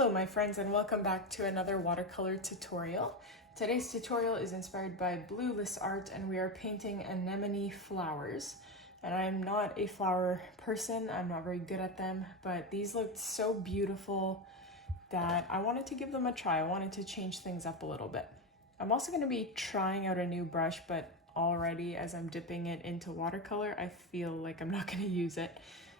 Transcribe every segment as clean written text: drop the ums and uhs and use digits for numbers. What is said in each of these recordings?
Hello my friends, and welcome back to another watercolor tutorial. Today's tutorial is inspired by blue.lisart and we are painting anemone flowers. And I'm not a flower person, I'm not very good at them, but these looked so beautiful that I wanted to give them a try. I wanted to change things up a little bit. I'm also going to be trying out a new brush, but already as I'm dipping it into watercolor, I feel like I'm not going to use it.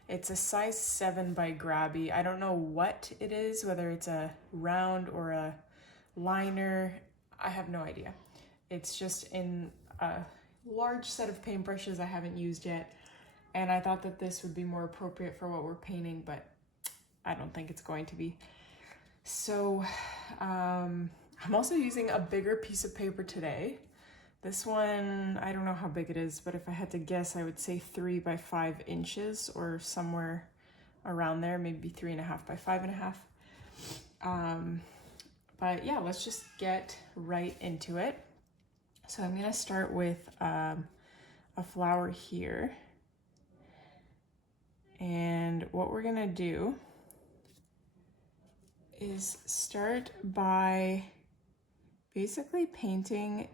It's a size 7 by Grabby. I don't know what it is, whether it's a round or a liner. I have no idea. It's just in a large set of paintbrushes I haven't used yet. And I thought that this would be more appropriate for what we're painting, but I don't think it's going to be. So I'm also using a bigger piece of paper today. This one, I don't know how big it is, but if I had to guess, I would say 3 by 5 inches or somewhere around there, maybe 3.5 by 5.5. But yeah, let's just get right into it. So I'm gonna start with a flower here. And what we're gonna do is start by basically painting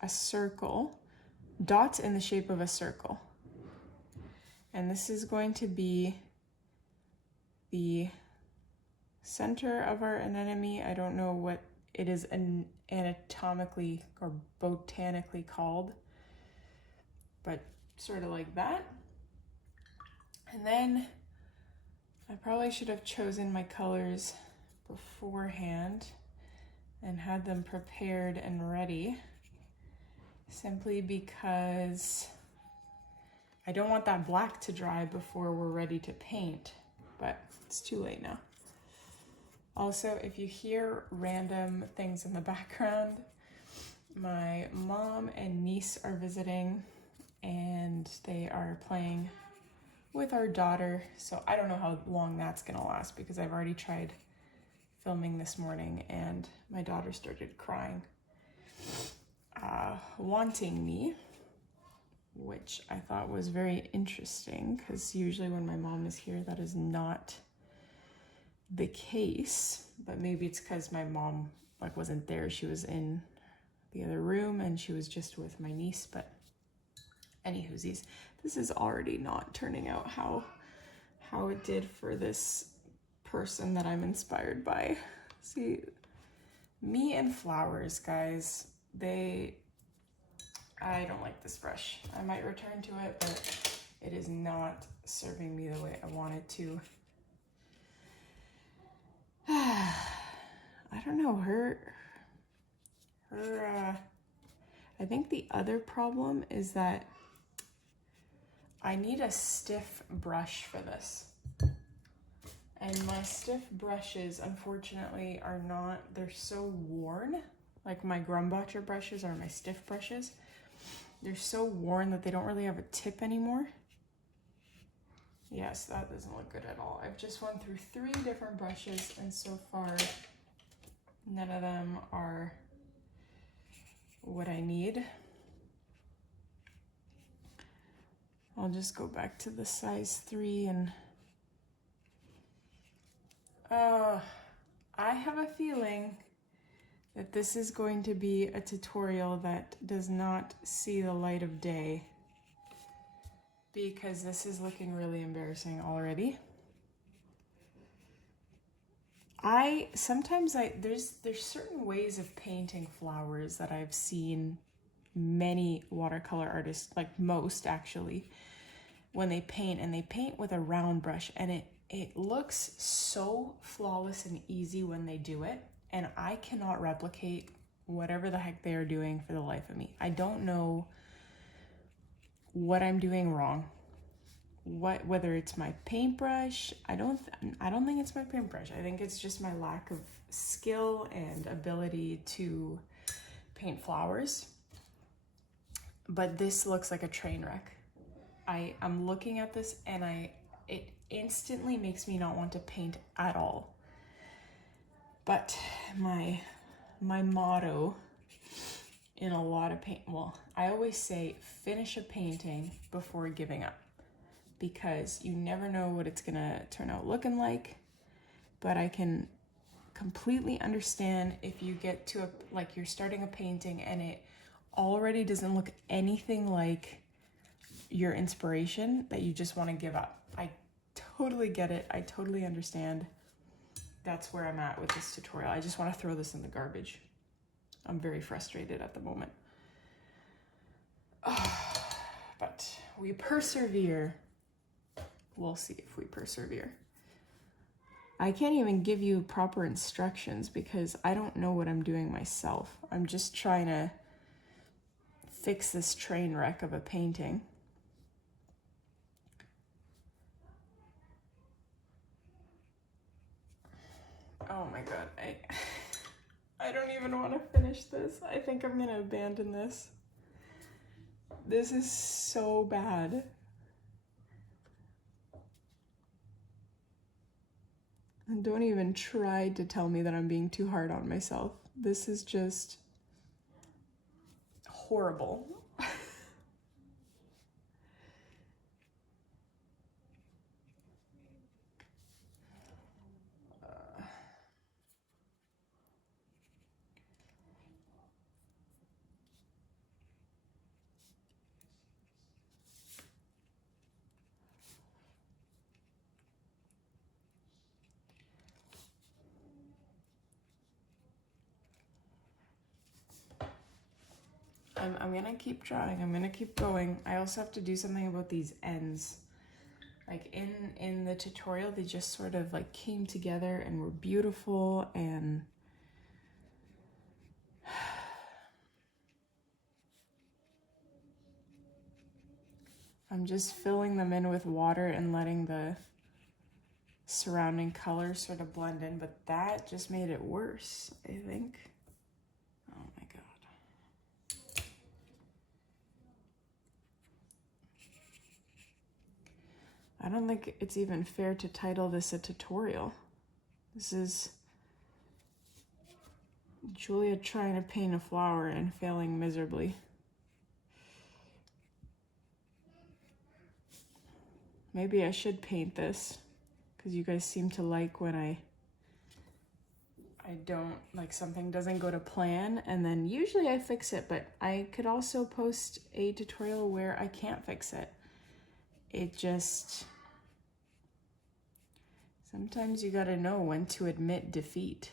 a circle, dots in the shape of a circle. And this is going to be the center of our anemone. I don't know what it is anatomically or botanically called, but sort of like that. And then I probably should have chosen my colors beforehand and had them prepared and ready, simply because I don't want that black to dry before we're ready to paint, but it's too late now. Also, if you hear random things in the background, my mom and niece are visiting and they are playing with our daughter, so I don't know how long that's gonna last because I've already tried filming this morning and my daughter started crying, wanting me, which I thought was very interesting because usually when my mom is here that is not the case, but maybe it's because my mom wasn't there. She was in the other room and she was just with my niece. But anywhoosies, this is already not turning out how it did for this person that I'm inspired by. See, me and flowers, guys, I don't like this brush. I might return to it, but it is not serving me the way I want it to. I don't know, I think the other problem is that I need a stiff brush for this. And my stiff brushes, unfortunately, are not, they're so worn. Like my Grumbacher brushes are my stiff brushes. They're so worn that they don't really have a tip anymore. Yes, that doesn't look good at all. I've just went through 3 different brushes and so far none of them are what I need. I'll just go back to the size 3 and I have a feeling that this is going to be a tutorial that does not see the light of day because this is looking really embarrassing already. Sometimes there's certain ways of painting flowers that I've seen many watercolor artists, like most actually, when they paint, and they paint with a round brush, and it looks so flawless and easy when they do it, and I cannot replicate whatever the heck they are doing for the life of me. I don't know what I'm doing wrong. Whether it's my paintbrush, I don't think it's my paintbrush. I think it's just my lack of skill and ability to paint flowers. But this looks like a train wreck. I'm looking at this and it instantly makes me not want to paint at all. But my motto in a lot of I always say finish a painting before giving up, because you never know what it's gonna turn out looking like. but I can completely understand if you get to a, like you're starting a painting and it already doesn't look anything like your inspiration, that you just want to give up. I totally get it. I totally understand. That's where I'm at with this tutorial. I just want to throw this in the garbage. I'm very frustrated at the moment. But we persevere. We'll see if we persevere. I can't even give you proper instructions because I don't know what I'm doing myself. I'm just trying to fix this train wreck of a painting. Oh my god, I don't even want to finish this. I think I'm gonna abandon this. This is so bad. And don't even try to tell me that I'm being too hard on myself. This is just horrible. I'm gonna keep trying. I'm gonna keep going. I also have to do something about these ends. Like in the tutorial, they just sort of like came together and were beautiful, and I'm just filling them in with water and letting the surrounding colors sort of blend in, but that just made it worse, I think. Oh my god. I don't think it's even fair to title this a tutorial. This is Julia trying to paint a flower and failing miserably. Maybe I should paint this, because you guys seem to like when I don't, like something doesn't go to plan, and then usually I fix it, but I could also post a tutorial where I can't fix it. It just, sometimes you gotta know when to admit defeat.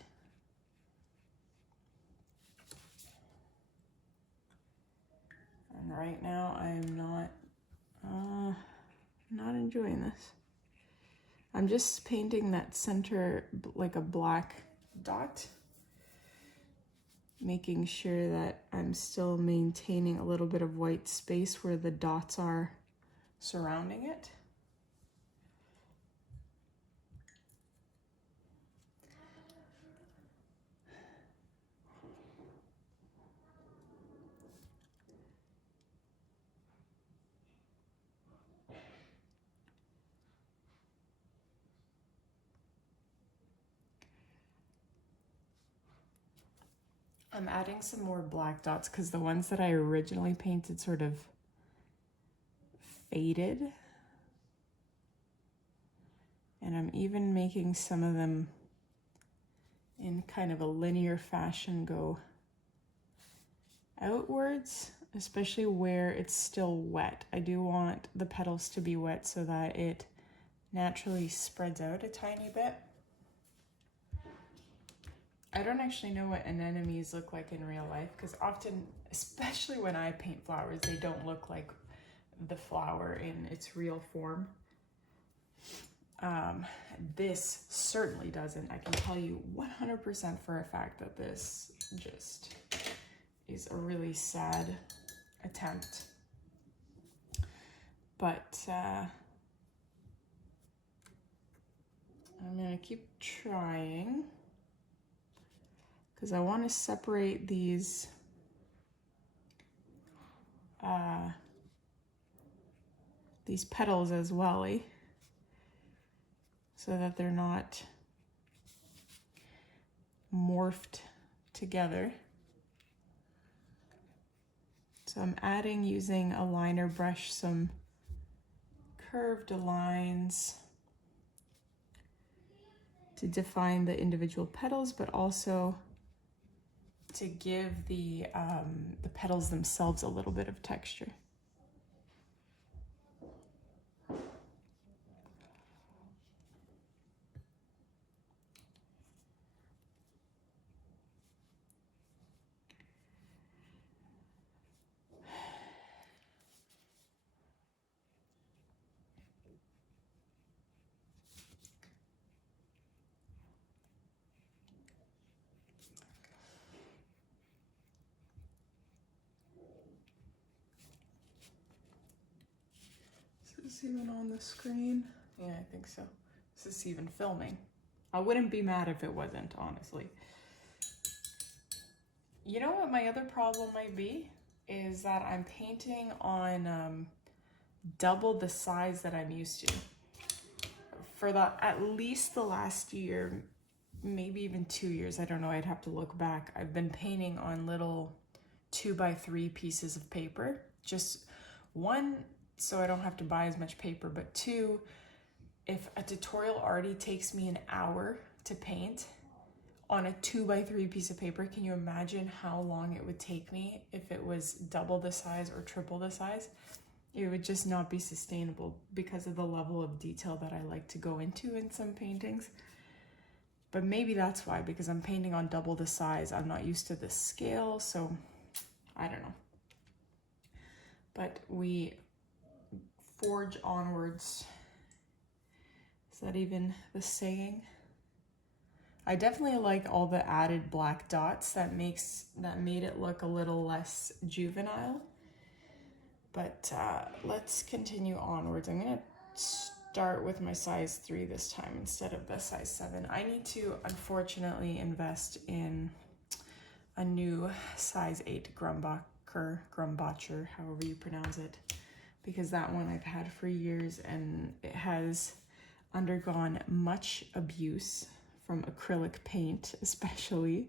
And right now I'm not enjoying this. I'm just painting that center like a black dot, making sure that I'm still maintaining a little bit of white space where the dots are surrounding it. I'm adding some more black dots because the ones that I originally painted sort of faded. And I'm even making some of them in kind of a linear fashion go outwards, especially where it's still wet. I do want the petals to be wet so that it naturally spreads out a tiny bit. I don't actually know what anemones look like in real life, because often, especially when I paint flowers, they don't look like the flower in its real form. This certainly doesn't. I can tell you 100% for a fact that this just is a really sad attempt. But I'm gonna keep trying, because I want to separate these petals as well, so that they're not morphed together. So I'm adding, using a liner brush, some curved lines to to define the individual petals, but also to give the petals themselves a little bit of texture. Is this even on the screen? Yeah, I think so. Is this even filming? I wouldn't be mad if it wasn't, honestly. You know what my other problem might be? Is that I'm painting on double the size that I'm used to. For at least the last year, maybe even 2 years, I don't know, I'd have to look back. I've been painting on little 2x3 pieces of paper. Just one, so I don't have to buy as much paper, but two, if a tutorial already takes me an hour to paint on a 2x3 piece of paper, can you imagine how long it would take me if it was double the size or triple the size? It would just not be sustainable because of the level of detail that I like to go into in some paintings. But maybe that's why, because I'm painting on double the size. I'm not used to the scale, so I don't know. But we forge onwards. Is that even the saying? I definitely like all the added black dots that made it look a little less juvenile. But let's continue onwards. I'm gonna start with my size 3 this time instead of the size 7. I need to, unfortunately, invest in a new size 8 Grumbacher, however you pronounce it, because that one I've had for years and it has undergone much abuse from acrylic paint, especially.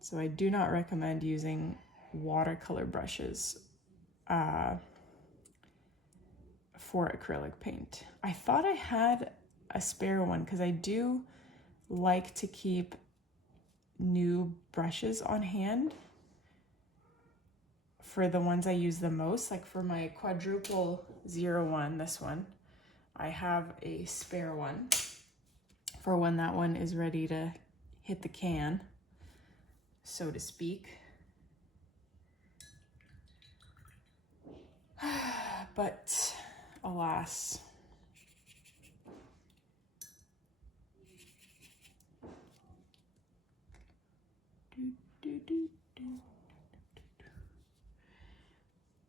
So I do not recommend using watercolor brushes for acrylic paint. I thought I had a spare one because I do like to keep new brushes on hand for the ones I use the most. Like for my quadruple 01, this one, I have a spare one for when that one is ready to hit the can, so to speak. But alas.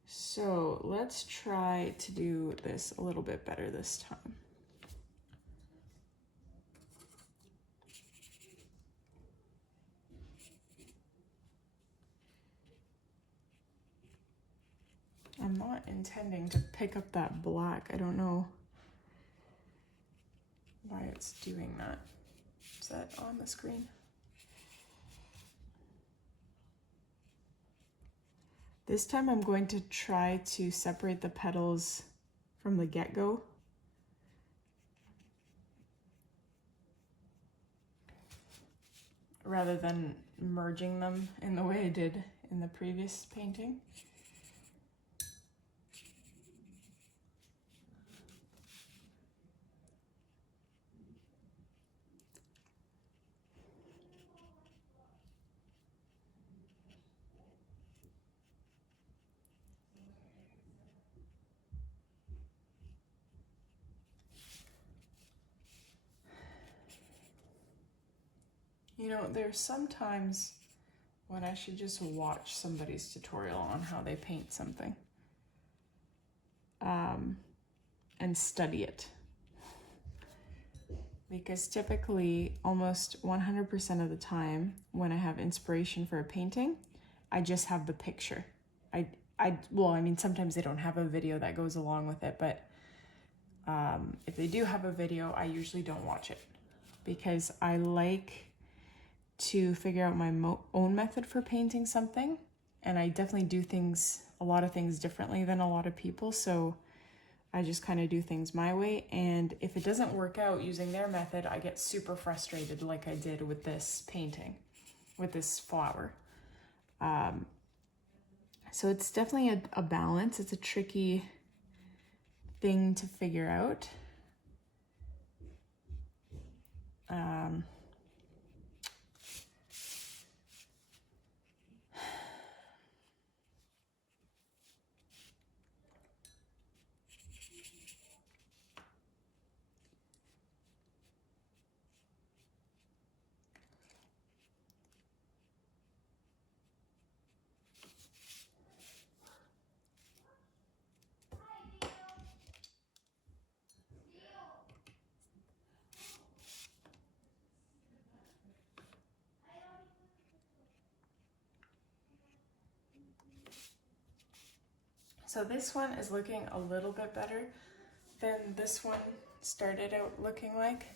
So let's try to do this a little bit better this time. I'm not intending to pick up that black. I don't know why it's doing that. Is that on the screen? This time I'm going to try to separate the petals from the get-go. Rather than merging them in the way I did in the previous painting. You know, there's sometimes when I should just watch somebody's tutorial on how they paint something and study it. Because typically, almost 100% of the time, when I have inspiration for a painting, I just have the picture. Well, I mean, sometimes they don't have a video that goes along with it, but if they do have a video, I usually don't watch it because I like to figure out my own method for painting something, and I definitely do a lot of things differently than a lot of people, so I just kind of do things my way, and if it doesn't work out using their method, I get super frustrated like I did with this painting, with this flower. So it's definitely a balance. It's a tricky thing to figure out. So this one is looking a little bit better than this one started out looking like.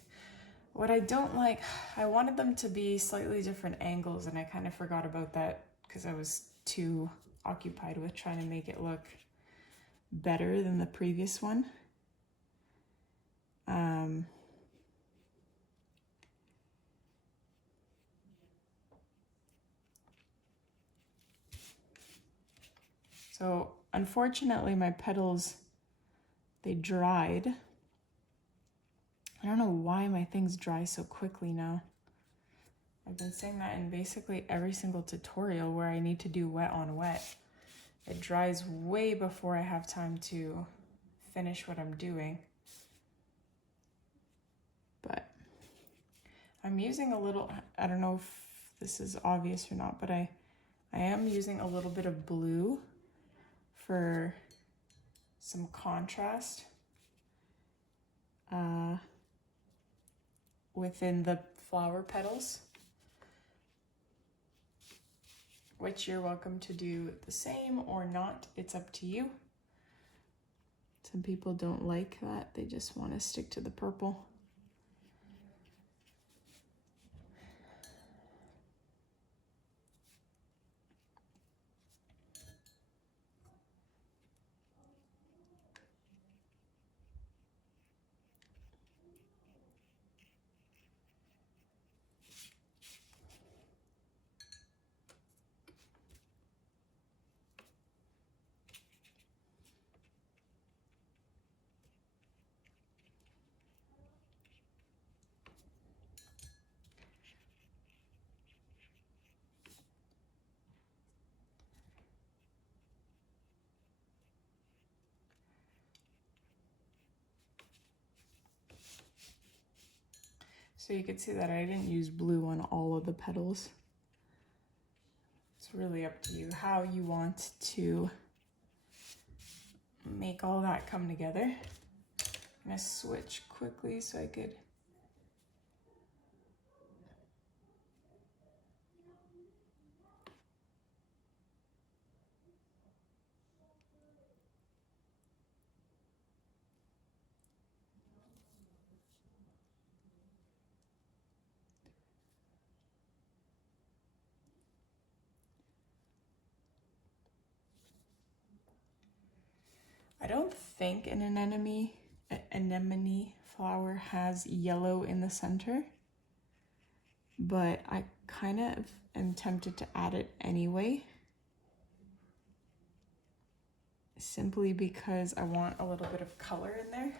What I don't like, I wanted them to be slightly different angles, and I kind of forgot about that because I was too occupied with trying to make it look better than the previous one. So unfortunately my petals, they dried. I don't know why my things dry so quickly now. I've been saying that in basically every single tutorial where I need to do wet on wet. It dries way before I have time to finish what I'm doing. But I'm using a little, I don't know if this is obvious or not, but I am using a little bit of blue for some contrast within the flower petals, which you're welcome to do the same or not. It's up to you. Some people don't like that. They just want to stick to the purple. So you can see that I didn't use blue on all of the petals. It's really up to you how you want to make all that come together. I'm gonna switch quickly so I could. I don't think an anemone flower has yellow in the center, but I kind of am tempted to add it anyway, simply because I want a little bit of color in there.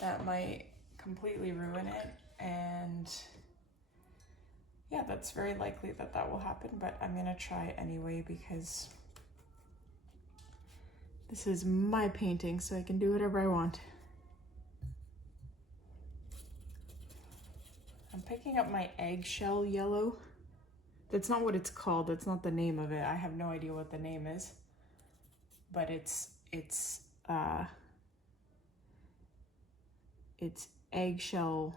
That might completely ruin it, and yeah, that's very likely that that will happen, but I'm gonna try it anyway because this is my painting, so I can do whatever I want. I'm picking up my eggshell yellow. That's not what it's called. That's not the name of it. I have no idea what the name is, but it's eggshell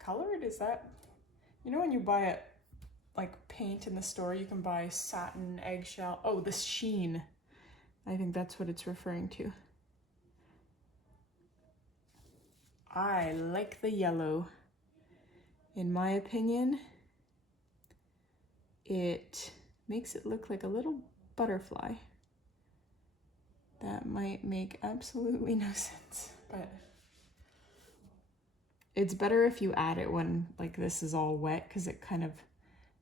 colored. Is that, you know, when you buy it like paint in the store, you can buy satin eggshell. Oh, the sheen. I think that's what it's referring to. I like the yellow. In my opinion, it makes it look like a little butterfly. That might make absolutely no sense, but it's better if you add it when like this is all wet, because it kind of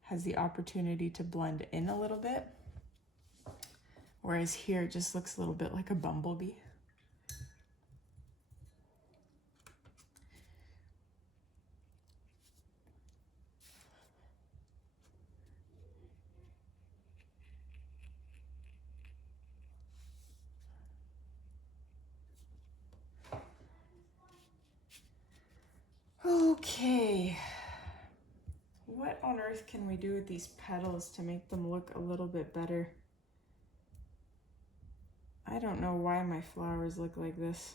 has the opportunity to blend in a little bit. Whereas here it just looks a little bit like a bumblebee. Okay, what on earth can we do with these petals to make them look a little bit better? I don't know why my flowers look like this.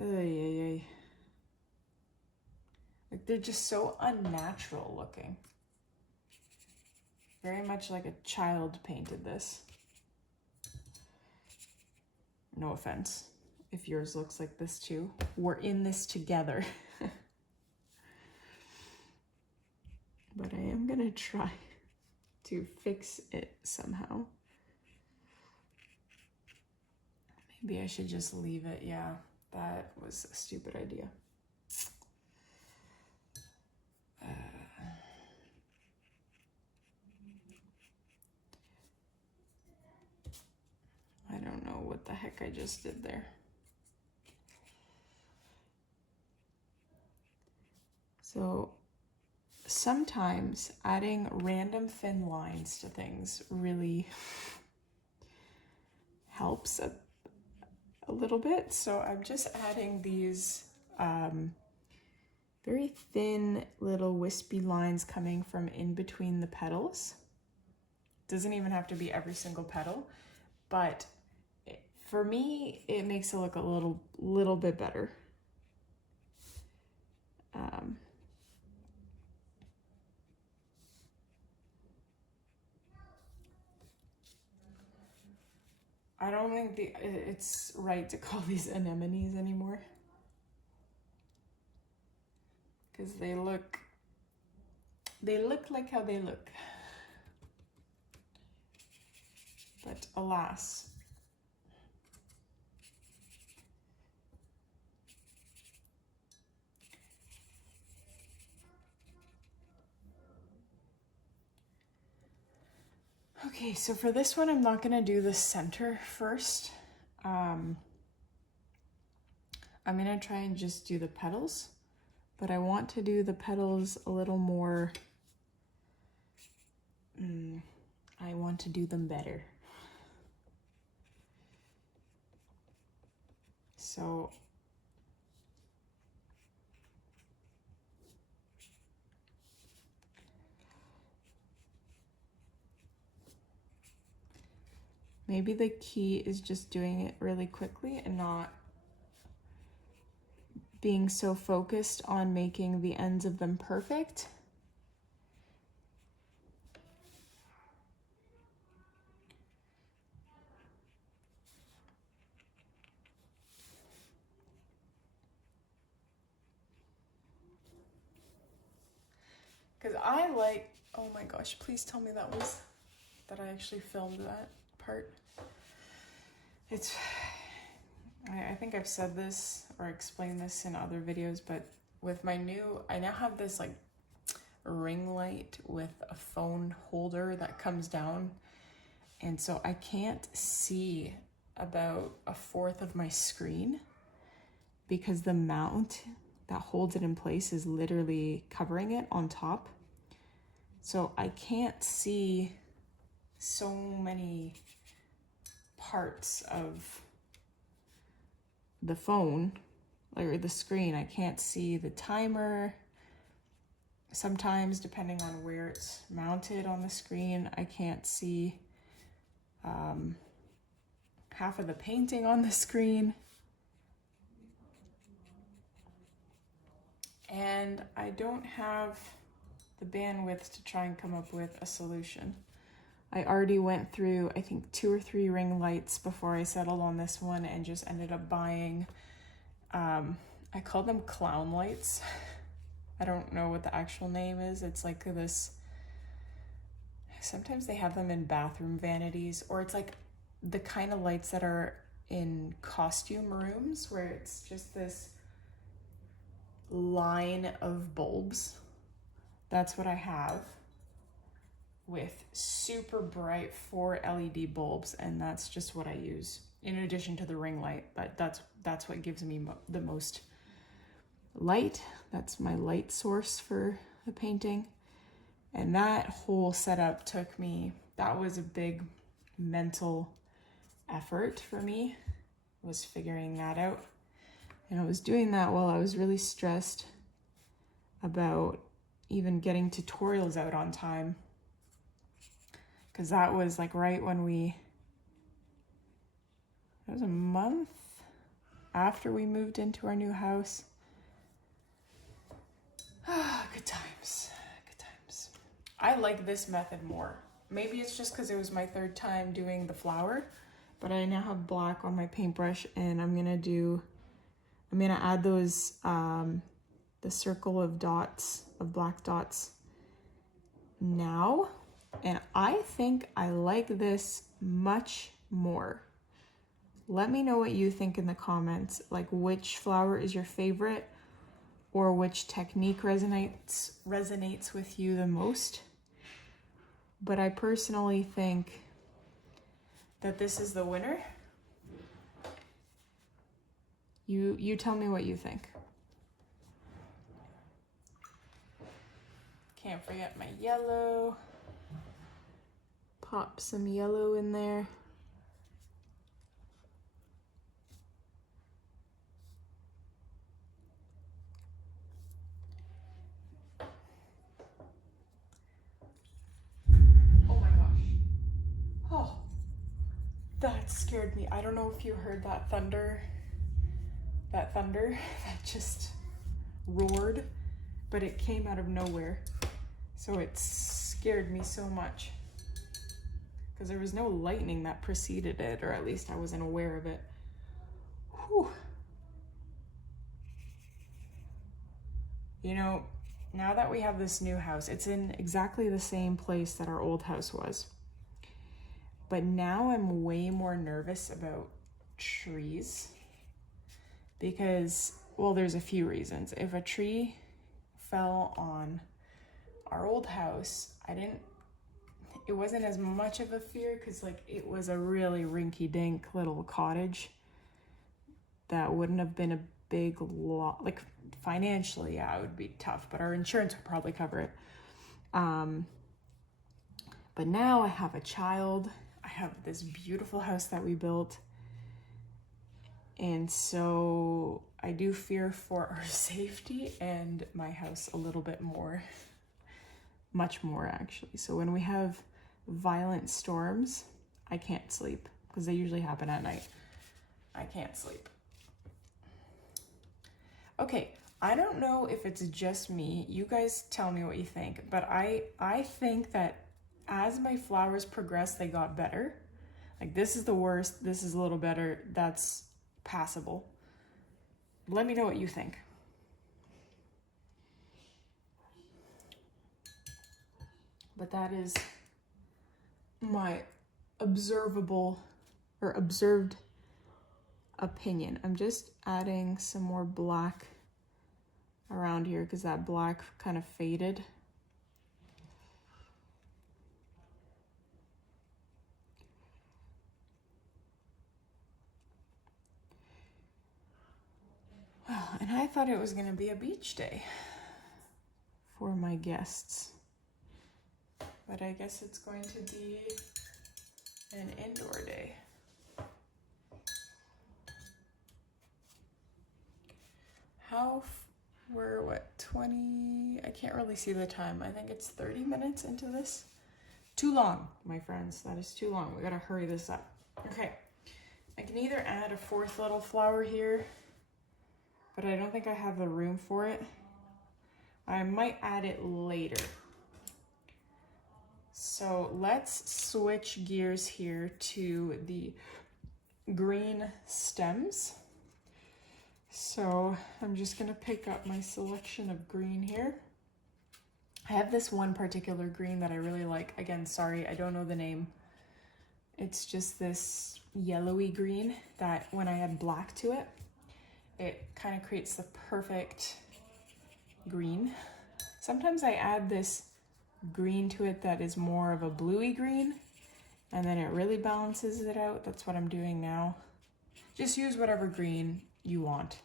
Ay. Like they're just so unnatural looking. Very much like a child painted this. No offense if yours looks like this too. We're in this together. But I am gonna try to fix it somehow. Maybe I should just leave it. Yeah, that was a stupid idea. I don't know what the heck I just did there. So sometimes adding random thin lines to things really helps a little bit. So I'm just adding these very thin little wispy lines coming from in between the petals. Doesn't even have to be every single petal, but for me, it makes it look a little bit better. I don't think it's right to call these anemones anymore, because they look like how they look. But alas. Okay, so for this one, I'm not gonna do the center first. I'm gonna try and just do the petals, but I want to do the petals a little more, I want to do them better. So maybe the key is just doing it really quickly and not being so focused on making the ends of them perfect. Because I like, oh my gosh, please tell me that I actually filmed that part. I think I've said this or explained this in other videos, but with my I now have this like ring light with a phone holder that comes down. And so I can't see about 1/4 of my screen because the mount that holds it in place is literally covering it on top. So I can't see so many parts of the phone or the screen. I can't see the timer. Sometimes, depending on where it's mounted on the screen, I can't see half of the painting on the screen. And I don't have the bandwidth to try and come up with a solution. I already went through, I think, 2 or 3 ring lights before I settled on this one and just ended up buying, I call them clown lights. I don't know what the actual name is. It's like this sometimes they have them in bathroom vanities, or it's like the kind of lights that are in costume rooms where it's just this line of bulbs. That's what I have, with super bright 4 LED bulbs, and that's just what I use in addition to the ring light. But that's what gives me the most light. That's my light source for the painting. And that whole setup took me, that was a big mental effort for me, was figuring that out. And I was doing that while I was really stressed about even getting tutorials out on time, because that was like right when it was a month after we moved into our new house. Good times, good times. I like this method more. Maybe it's just because it was my 3rd time doing the flower, but I now have black on my paintbrush, and I'm gonna add those, the circle of dots, of black dots now. And I think I like this much more. Let me know what you think in the comments, like which flower is your favorite, or which technique resonates with you the most. But I personally think that this is the winner. You tell me what you think. Can't forget my yellow. Pop some yellow in there. Oh my gosh. Oh, that scared me. I don't know if you heard that thunder. That thunder that just roared, but it came out of nowhere. So it scared me so much, because there was no lightning that preceded it, or at least I wasn't aware of it. Whew. You know, now that we have this new house, it's in exactly the same place that our old house was. But now I'm way more nervous about trees because, well, there's a few reasons. If a tree fell on our old house, it wasn't as much of a fear because like it was a really rinky-dink little cottage that wouldn't have been a big lot. Like financially, yeah, it would be tough, but our insurance would probably cover it. But now I have a child. I have this beautiful house that we built. And so I do fear for our safety and my house a little bit more. Much more, actually. So when we have violent storms, I can't sleep because they usually happen at night. I can't sleep. Okay, I don't know if it's just me. You guys tell me what you think, but I think that as my flowers progressed, they got better. Like this is the worst, this is a little better, that's passable. Let me know what you think. But that is my observed opinion. I'm just adding some more black around here because that black kind of faded. Well, and I thought it was going to be a beach day for my guests. But I guess it's going to be an indoor day. We're what, 20? I can't really see the time. I think it's 30 minutes into this. Too long, my friends. That is too long. We gotta hurry this up. Okay. I can either add a 4th little flower here, but I don't think I have the room for it. I might add it later. So let's switch gears here to the green stems. So I'm just gonna pick up my selection of green here. I have this one particular green that I really like. Again, sorry, I don't know the name. It's just this yellowy green that when I add black to it, it kind of creates the perfect green. Sometimes I add this green to it that is more of a bluey green, and then it really balances it out. That's what I'm doing now. Just use whatever green you want.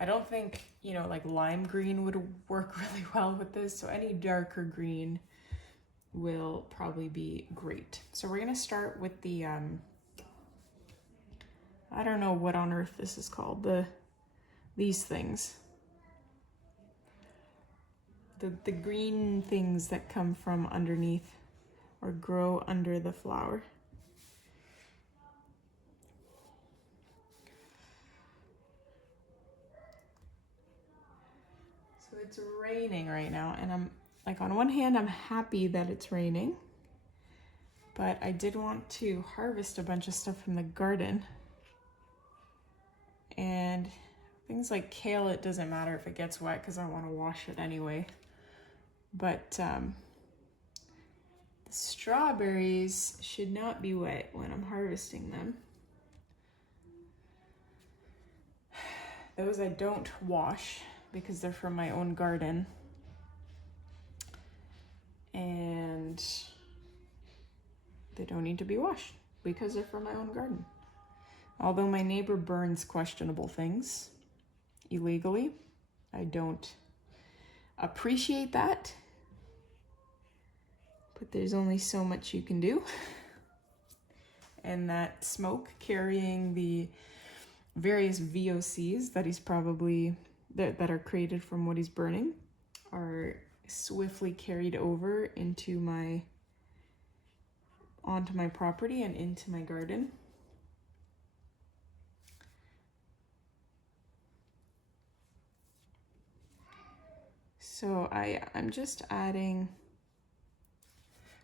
I don't think, you know, like lime green would work really well with this, so any darker green will probably be great. So we're gonna start with the, I don't know what on earth this is called, these things. The green things that come from underneath or grow under the flower. So it's raining right now, and I'm like, on one hand, I'm happy that it's raining, but I did want to harvest a bunch of stuff from the garden. And things like kale, it doesn't matter if it gets wet because I want to wash it anyway. But the strawberries should not be wet when I'm harvesting them. Those I don't wash because they're from my own garden. And they don't need to be washed because they're from my own garden. Although my neighbor burns questionable things illegally, I don't appreciate that. But there's only so much you can do. And that smoke carrying the various VOCs that he's probably, that are created from what he's burning, are swiftly carried over into onto my property and into my garden. So I'm just adding,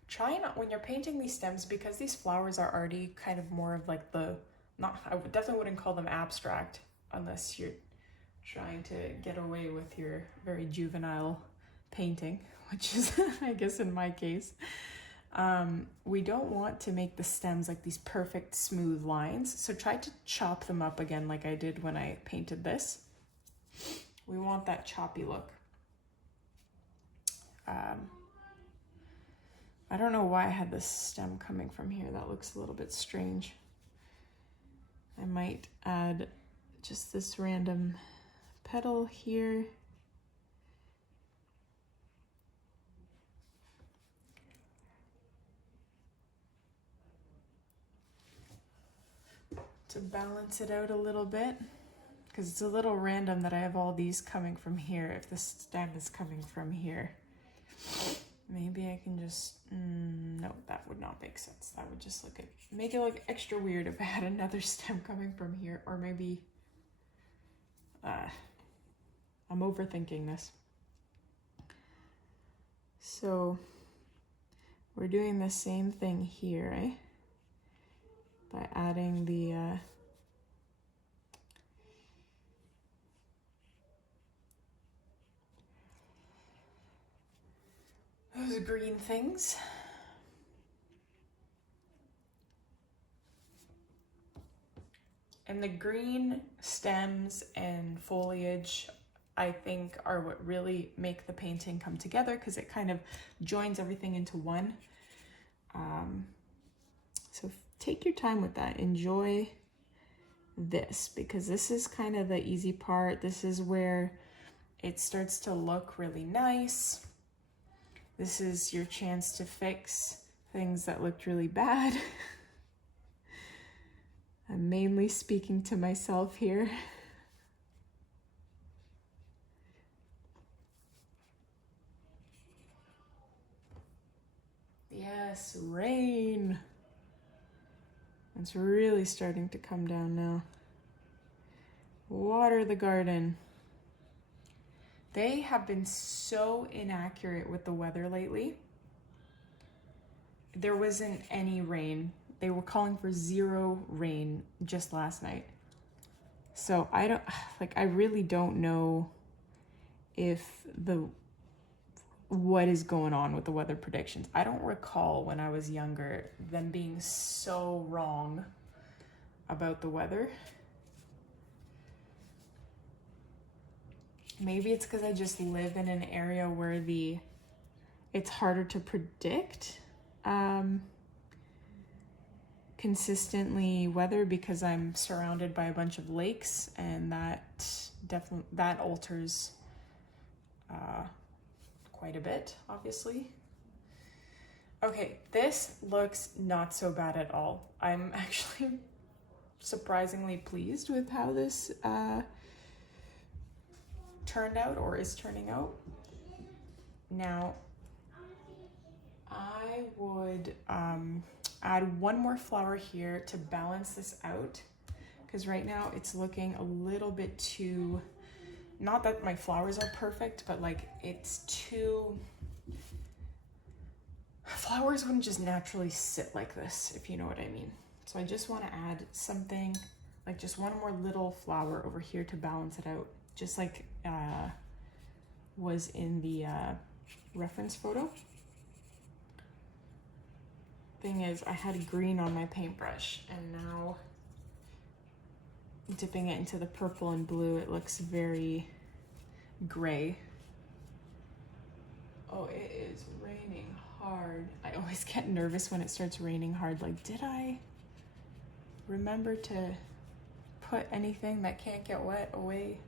try not, when you're painting these stems, because these flowers are already kind of more of like I definitely wouldn't call them abstract unless you're trying to get away with your very juvenile painting, which is, I guess in my case. We don't want to make the stems like these perfect smooth lines, so try to chop them up again like I did when I painted this. We want that choppy look. I don't know why I had this stem coming from here. That looks a little bit strange. I might add just this random petal here. To balance it out a little bit, because it's a little random that I have all these coming from here if the stem is coming from here. Maybe I can just, no, that would not make sense. That would just make it look extra weird if I had another stem coming from here, or maybe, I'm overthinking this. So we're doing the same thing here, eh? By adding those green things. And the green stems and foliage, I think, are what really make the painting come together, because it kind of joins everything into one. So take your time with that. Enjoy this, because this is kind of the easy part. This is where it starts to look really nice. This is your chance to fix things that looked really bad. I'm mainly speaking to myself here. Yes, rain. It's really starting to come down now. Water the garden. They have been so inaccurate with the weather lately. There wasn't any rain. They were calling for 0 rain just last night. So I really don't know if the what is going on with the weather predictions. I don't recall when I was younger them being so wrong about the weather. Maybe it's because I just live in an area where it's harder to predict consistently weather, because I'm surrounded by a bunch of lakes, and that alters quite a bit, obviously. Okay, this looks not so bad at all. I'm actually surprisingly pleased with how this turned out, or is turning out. Now, I would add one more flower here to balance this out, because right now it's looking a little bit too, not that my flowers are perfect, but like it's too, flowers wouldn't just naturally sit like this, if you know what I mean. So I just want to add something, like just one more little flower over here to balance it out, just like was in the reference photo. Thing is, I had green on my paintbrush, and now dipping it into the purple and blue, it looks very gray. Oh, it is raining hard. I always get nervous when it starts raining hard. Like, did I remember to put anything that can't get wet away?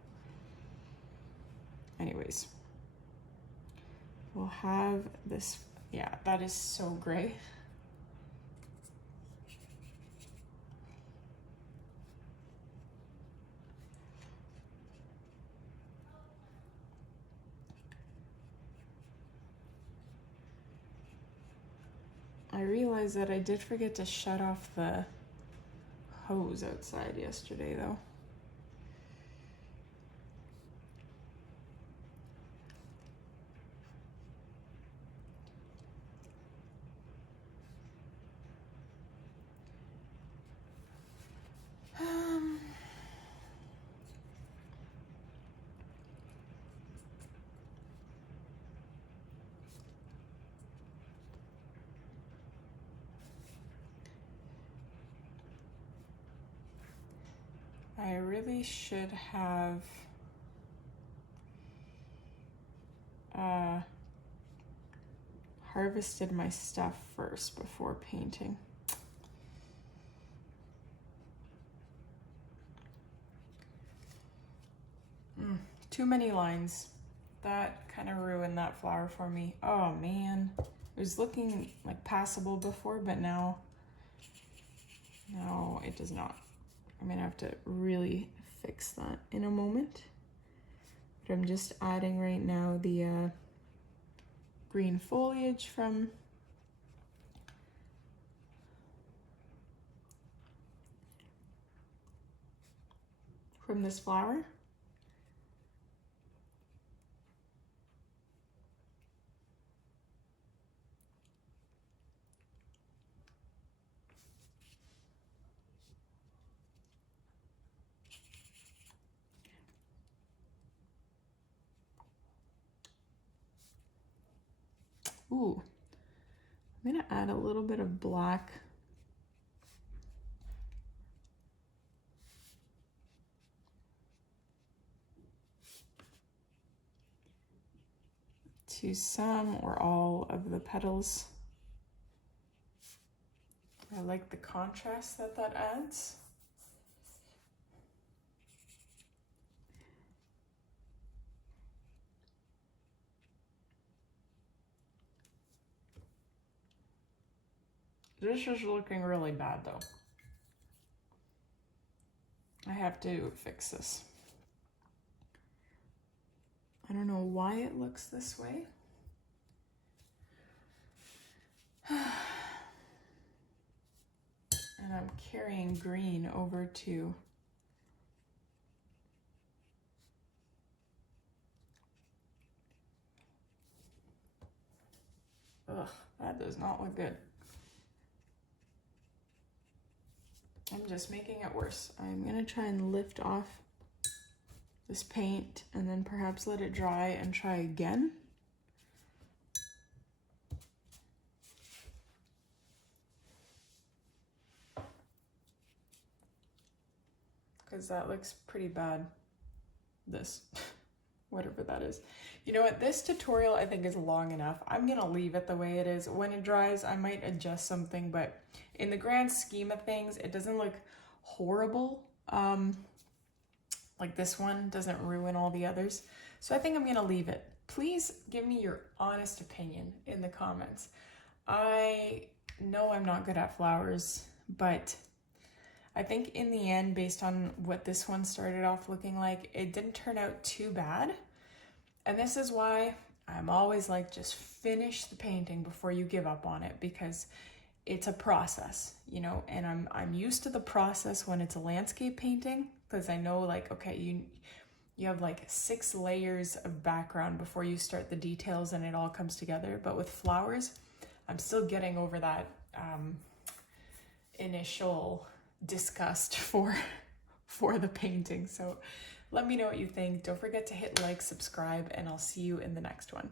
Anyways, we'll have this. Yeah, that is so gray. I realized that I did forget to shut off the hose outside yesterday, though. I really should have harvested my stuff first before painting. Too many lines. That kind of ruined that flower for me. Oh man, it was looking like passable before, but now it does not. I'm gonna have to really fix that in a moment. But I'm just adding right now the green foliage from this flower. Ooh, I'm gonna add a little bit of black to some or all of the petals. I like the contrast that adds. This is looking really bad though. I have to fix this. I don't know why it looks this way. And I'm carrying green over to ugh, that does not look good. I'm just making it worse. I'm gonna try and lift off this paint and then perhaps let it dry and try again. because that looks pretty bad. This, whatever that is. You know what, this tutorial I think is long enough. I'm gonna leave it the way it is. When it dries, I might adjust something, but in the grand scheme of things, it doesn't look horrible. Like this one doesn't ruin all the others. So I think I'm gonna leave it. Please give me your honest opinion in the comments. I know I'm not good at flowers, but I think in the end, based on what this one started off looking like, it didn't turn out too bad. And this is why I'm always like, just finish the painting before you give up on it, because it's a process, you know, and I'm used to the process when it's a landscape painting, because I know like, okay, you have like 6 layers of background before you start the details and it all comes together. But with flowers, I'm still getting over that initial disgust for the painting. So let me know what you think. Don't forget to hit like, subscribe, and I'll see you in the next one.